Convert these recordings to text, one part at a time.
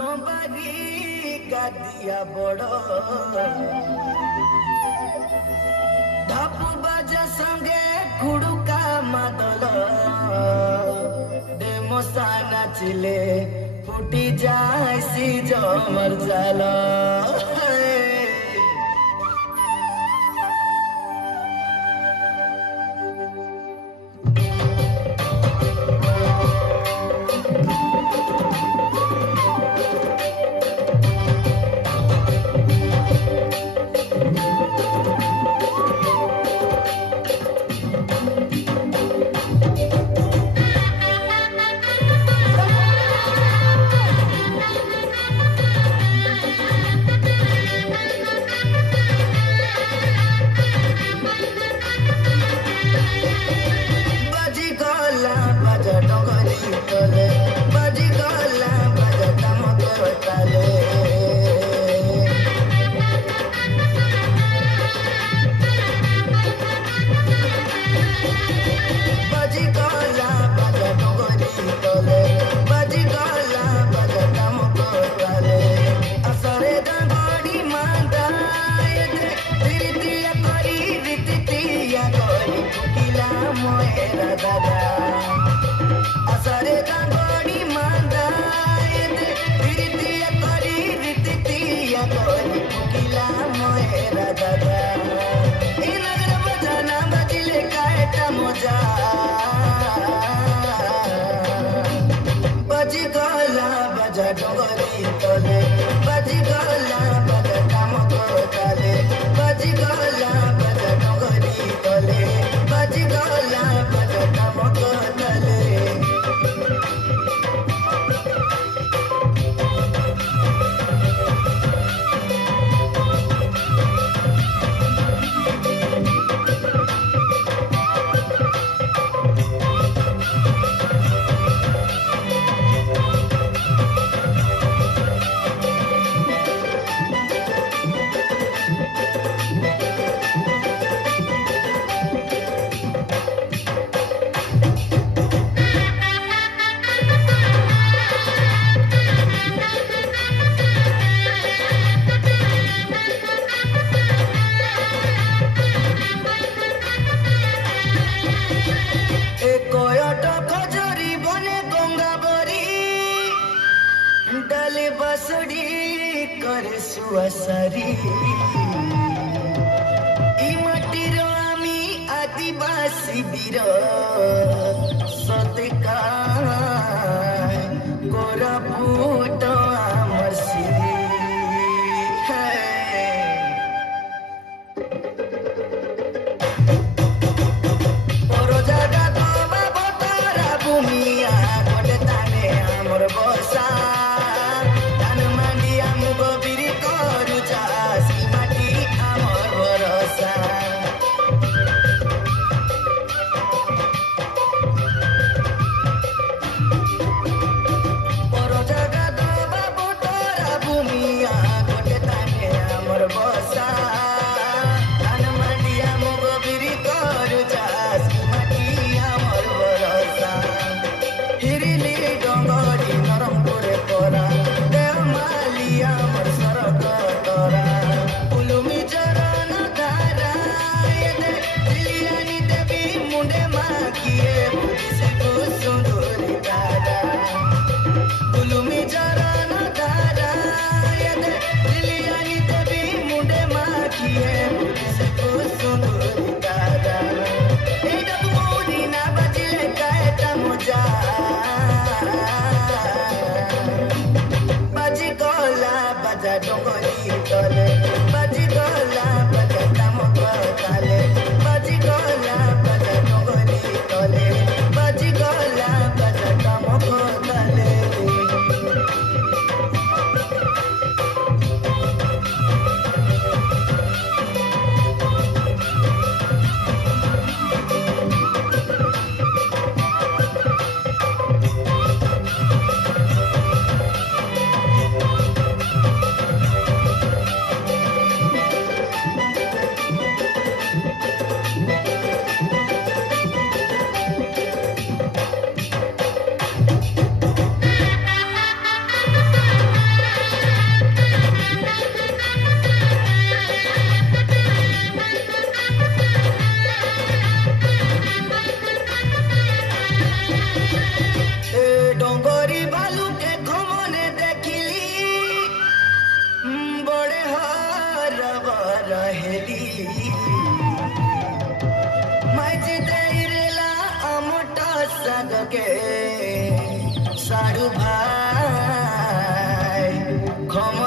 सोमवारी का दिया बड़ो ढापू बाजा संगे खुड़ुका मादल डेमोसा नाचिले फुटी जाए सी जमर जाल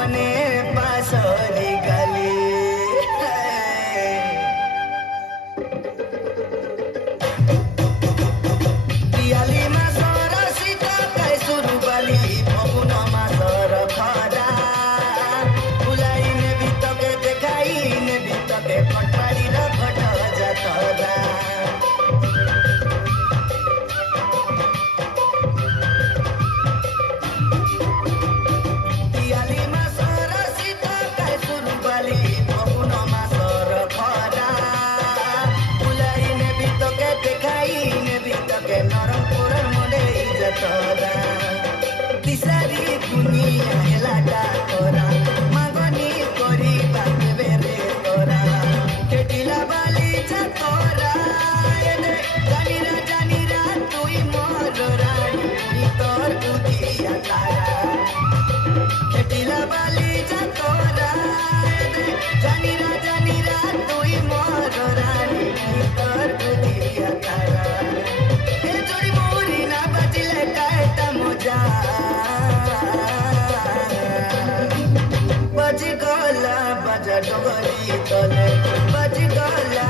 मने पासरी गली पियालीमा सर सीता काई सुरु बली फगुनमा सर खरा फुलाइने बितके देखाइने बितके कटपाडी र कट जातरा तिसारी दुनिया हेलाटा तोरा मागनी करी बात बेरे तोरा केटिला बाली जा तोरा जानिरा तुई मोर रानी तोर दुदिया तारा केटिला बाली जा तोरा जानिरा तुई मोर रानी तोर दुदिया तारा ए जोड़ी मोरी ना बजले काटा मोजा बजी गला बजा डोगरी तले बजी गला